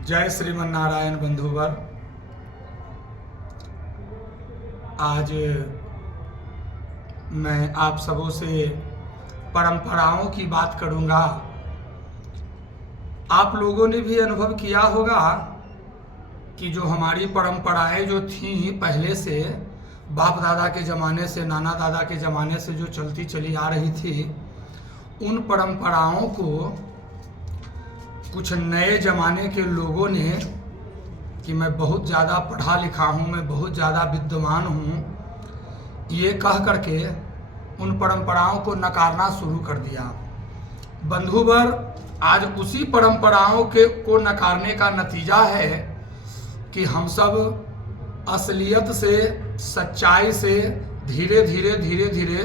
जय श्रीमन नारायण बंधुवर। आज मैं आप सबों से परंपराओं की बात करूंगा। आप लोगों ने भी अनुभव किया होगा कि जो हमारी परंपराएं जो थीं पहले से, बाप दादा के ज़माने से, नाना दादा के ज़माने से जो चलती चली आ रही थी, उन परंपराओं को कुछ नए ज़माने के लोगों ने कि मैं बहुत ज़्यादा पढ़ा लिखा हूँ, मैं बहुत ज़्यादा विद्वान हूँ, ये कह करके उन परंपराओं को नकारना शुरू कर दिया। बंधुवर, आज उसी परंपराओं को नकारने का नतीजा है कि हम सब असलियत से, सच्चाई से धीरे धीरे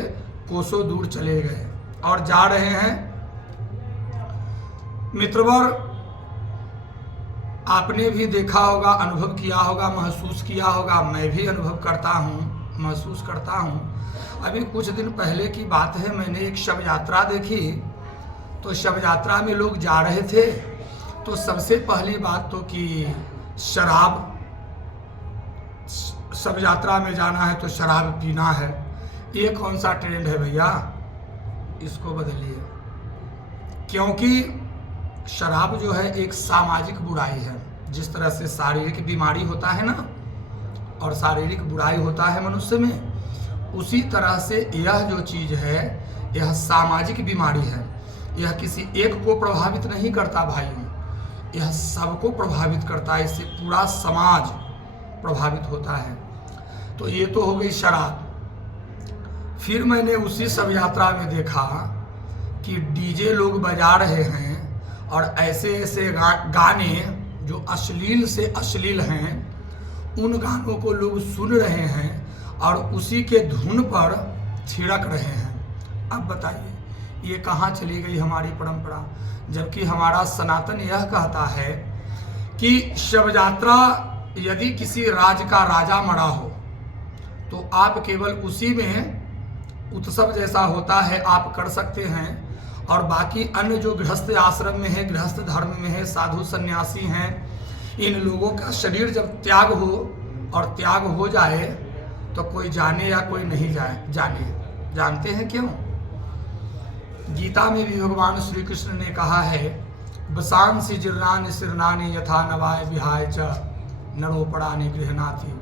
कोसों दूर चले गए और जा रहे हैं। मित्रवर, आपने भी देखा होगा, अनुभव किया होगा, महसूस किया होगा, मैं भी अनुभव करता हूँ, महसूस करता हूँ। अभी कुछ दिन पहले की बात है, मैंने एक शव यात्रा देखी। तो शव यात्रा में लोग जा रहे थे, तो सबसे पहली बात तो कि शराब, शव यात्रा में जाना है तो शराब पीना है। ये कौन सा ट्रेंड है भैया, इसको बदलिए। क्योंकि शराब जो है एक सामाजिक बुराई है। जिस तरह से शारीरिक बीमारी होता है ना, और शारीरिक बुराई होता है मनुष्य में, उसी तरह से यह जो चीज़ है यह सामाजिक बीमारी है। यह किसी एक को प्रभावित नहीं करता भाइयों, यह सबको प्रभावित करता है। इससे पूरा समाज प्रभावित होता है। तो ये तो हो गई शराब। फिर मैंने उसी शव यात्रा में देखा कि डीजे लोग बजा रहे हैं और ऐसे ऐसे गाने जो अश्लील से अश्लील हैं, उन गानों को लोग सुन रहे हैं और उसी के धुन पर थिरक रहे हैं। अब बताइए ये कहाँ चली गई हमारी परंपरा? जबकि हमारा सनातन यह कहता है कि शव यात्रा, यदि किसी राज्य का राजा मरा हो तो आप केवल उसी में, उत्सव जैसा होता है, आप कर सकते हैं। और बाकी अन्य जो गृहस्थ आश्रम में है, गृहस्थ धर्म में है, साधु सन्यासी हैं, इन लोगों का शरीर जब त्याग हो और त्याग हो जाए तो कोई जाने या कोई नहीं जाने। जानते हैं क्यों? गीता में भी भगवान श्री कृष्ण ने कहा है, बसांसी जीर्णानि शीर्णानि यथा नवाय विहाय च नरोपणानि गृह्णाति।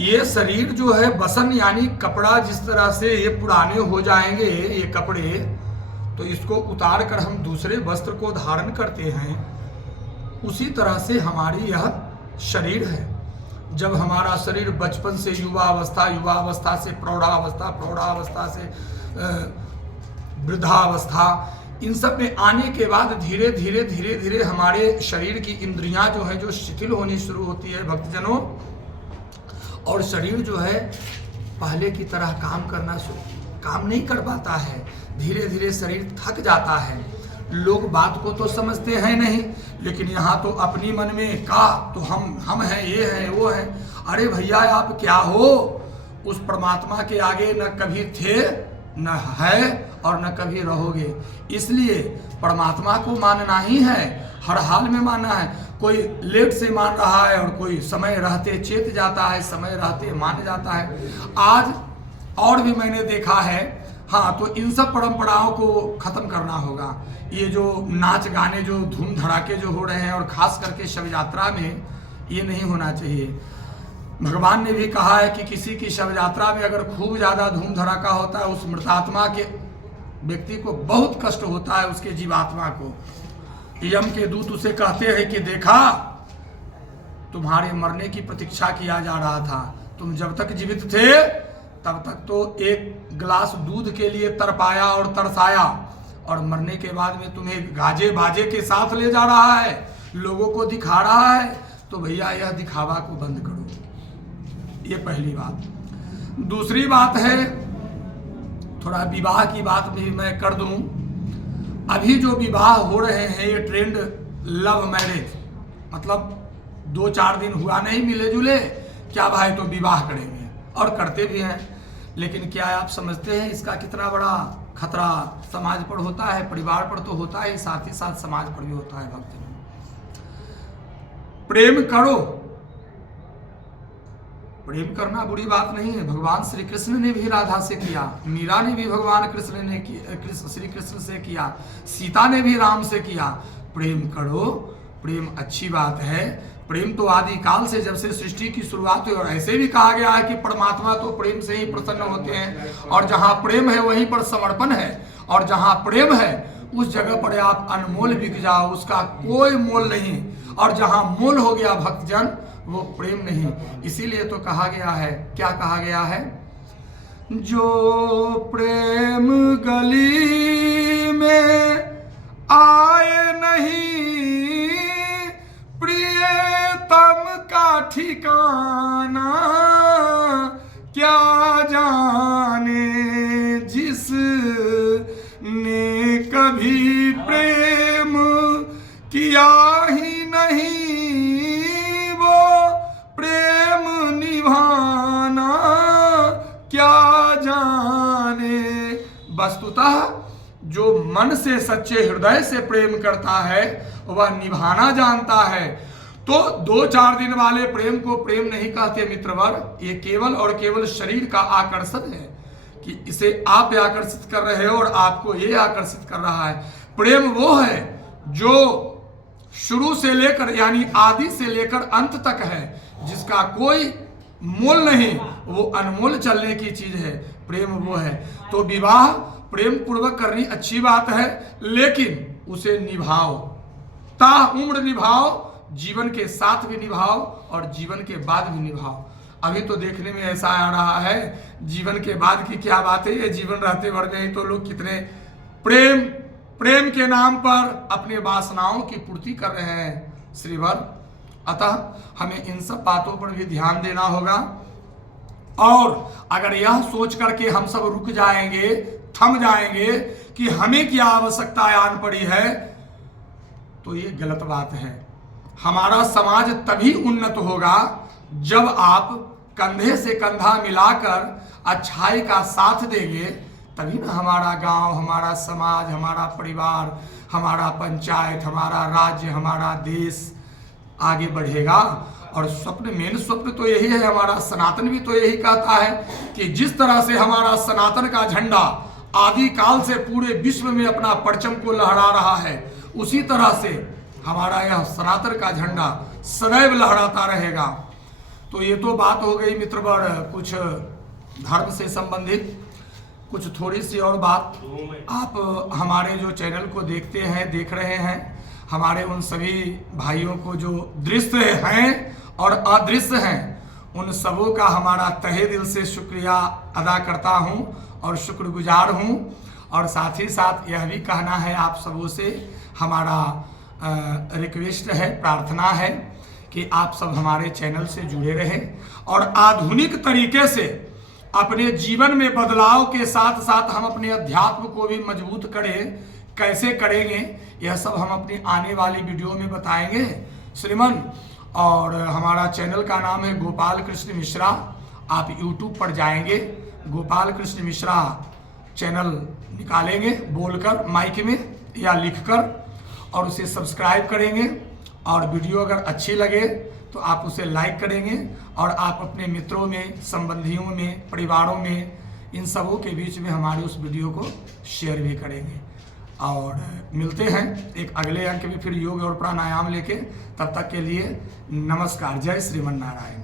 ये शरीर जो है बसन यानी कपड़ा, जिस तरह से ये पुराने हो जाएंगे ये कपड़े, तो इसको उतार कर हम दूसरे वस्त्र को धारण करते हैं, उसी तरह से हमारी यह शरीर है। जब हमारा शरीर बचपन से युवावस्था, युवावस्था से प्रौढ़ावस्था, प्रौढ़ावस्था से वृद्धावस्था, इन सब में आने के बाद धीरे धीरे हमारे शरीर की इंद्रियां जो है जो शिथिल होनी शुरू होती है भक्तजनों, और शरीर जो है पहले की तरह काम नहीं कर पाता है। धीरे धीरे शरीर थक जाता है। लोग बात को तो समझते हैं नहीं, लेकिन यहाँ तो अपनी मन में का तो हम हैं, ये हैं, वो हैं। अरे भैया आप क्या हो? उस परमात्मा के आगे न कभी थे, न है और न कभी रहोगे। इसलिए परमात्मा को मानना ही है, हर हाल में मानना है। कोई लेट से मान रहा है और कोई समय रहते चेत जाता है, समय रहते मान जाता है। आज और भी मैंने देखा है। हाँ, तो इन सब परंपराओं को खत्म करना होगा। ये जो नाच गाने जो धूम धड़ाके जो हो रहे हैं, और खास करके शव यात्रा में, ये नहीं होना चाहिए। भगवान ने भी कहा है कि किसी की शव यात्रा में अगर खूब ज़्यादा धूम धड़ाका होता है, उस मृतात्मा के व्यक्ति को बहुत कष्ट होता है, उसके जीवात्मा को। यम के दूत उसे कहते हैं कि देखा, तुम्हारे मरने की प्रतीक्षा किया जा रहा था, तुम जब तक जीवित थे तब तक तो एक गिलास दूध के लिए तरपाया और तरसाया, और मरने के बाद में तुम्हें गाजे बाजे के साथ ले जा रहा है, लोगों को दिखा रहा है। तो भैया यह दिखावा को बंद करो। ये पहली बात। दूसरी बात है, थोड़ा विवाह की बात भी मैं कर दूं। अभी जो विवाह हो रहे हैं ये ट्रेंड लव मैरिज, मतलब 2-4 दिन हुआ नहीं मिले जुले, क्या भाई तो विवाह करेंगे, और करते भी हैं। लेकिन क्या आप समझते हैं इसका कितना बड़ा खतरा समाज पर होता है? परिवार पर तो होता है, साथ ही साथ समाज पर भी होता है भक्तजनों। प्रेम करो। प्रेम करना बुरी बात नहीं है, भगवान श्री कृष्ण ने भी राधा से किया, मीरा ने भी भगवान कृष्ण ने श्री कृष्ण से किया, सीता ने भी राम से किया। प्रेम करो, प्रेम अच्छी बात है। प्रेम तो आदि काल से, जब से सृष्टि की शुरुआत हुई, और ऐसे भी कहा गया है कि परमात्मा तो प्रेम से ही प्रसन्न होते हैं, और जहाँ प्रेम है वहीं पर समर्पण है, और जहाँ प्रेम है उस जगह पर आप अनमोल बिक जाओ, उसका कोई मोल नहीं। और जहाँ मोल हो गया भक्तजन, वो प्रेम नहीं। इसीलिए तो कहा गया है, क्या कहा गया है, जो प्रेम गली में आए नहीं, प्रियतम का ठिकाना क्या जाने, जिसने कभी प्रेम किया ही नहीं, वो प्रेम निभाना क्या जाने। वस्तुतः जो मन से, सच्चे हृदय से प्रेम करता है वह निभाना जानता है। तो 2-4 दिन वाले प्रेम को प्रेम नहीं कहते मित्रवर, ये केवल और केवल शरीर का आकर्षण है कि इसे आप आकर्षित कर रहे हो और आपको ये आकर्षित कर रहा है। प्रेम वो है जो शुरू से लेकर, यानी आदि से लेकर अंत तक है, जिसका कोई मोल नहीं, वो अनमोल चलने की चीज है। प्रेम वो है। तो विवाह प्रेम पूर्वक करनी अच्छी बात है, लेकिन उसे निभाओ, ताउम्र निभाओ, जीवन के साथ भी निभाओ और जीवन के बाद भी निभाओ। अभी तो देखने में ऐसा आ रहा है, जीवन के बाद की क्या बात है, ये जीवन रहते भर में ही तो लोग कितने प्रेम के नाम पर अपने वासनाओं की पूर्ति कर रहे हैं श्रीवर। अतः हमें इन सब बातों पर भी ध्यान देना होगा, और अगर यह सोच करके हम सब रुक जाएंगे, थम जाएंगे कि हमें क्या आवश्यकता आन पड़ी है, तो ये गलत बात है। हमारा समाज तभी उन्नत होगा जब आप कंधे से कंधा मिलाकर अच्छाई का साथ देंगे, तभी ना हमारा गांव, हमारा समाज, हमारा परिवार, हमारा पंचायत, हमारा राज्य, हमारा देश आगे बढ़ेगा। और मेन स्वप्न तो यही है, हमारा सनातन भी तो यही कहता है कि जिस तरह से हमारा सनातन का झंडा आदि काल से पूरे विश्व में अपना परचम को लहरा रहा है, उसी तरह से हमारा यह सनातन का झंडा सदैव लहराता रहेगा। तो ये तो बात हो गई मित्रवर कुछ धर्म से संबंधित। कुछ थोड़ी सी और बात, आप हमारे जो चैनल को देखते हैं, देख रहे हैं, हमारे उन सभी भाइयों को जो दृश्य हैं और अदृश्य हैं, उन सबों का हमारा तहे दिल से शुक्रिया अदा करता हूं और शुक्रगुजार हूं। और साथ ही साथ यह भी कहना है आप सबों से, हमारा रिक्वेस्ट है, प्रार्थना है कि आप सब हमारे चैनल से जुड़े रहें और आधुनिक तरीके से अपने जीवन में बदलाव के साथ साथ हम अपने अध्यात्म को भी मजबूत करें। कैसे करेंगे यह सब हम अपनी आने वाली वीडियो में बताएंगे श्रीमन। और हमारा चैनल का नाम है गोपाल कृष्ण मिश्रा। आप यूट्यूब पर जाएंगे, गोपाल कृष्ण मिश्रा चैनल निकालेंगे बोलकर माइक में या लिखकर, और उसे सब्सक्राइब करेंगे। और वीडियो अगर अच्छी लगे तो आप उसे लाइक करेंगे और आप अपने मित्रों में, संबंधियों में, परिवारों में, इन सबों के बीच में हमारे उस वीडियो को शेयर भी करेंगे। और मिलते हैं एक अगले अंक में फिर योग और प्राणायाम लेके। तब तक के लिए नमस्कार। जय श्रीमन नारायण।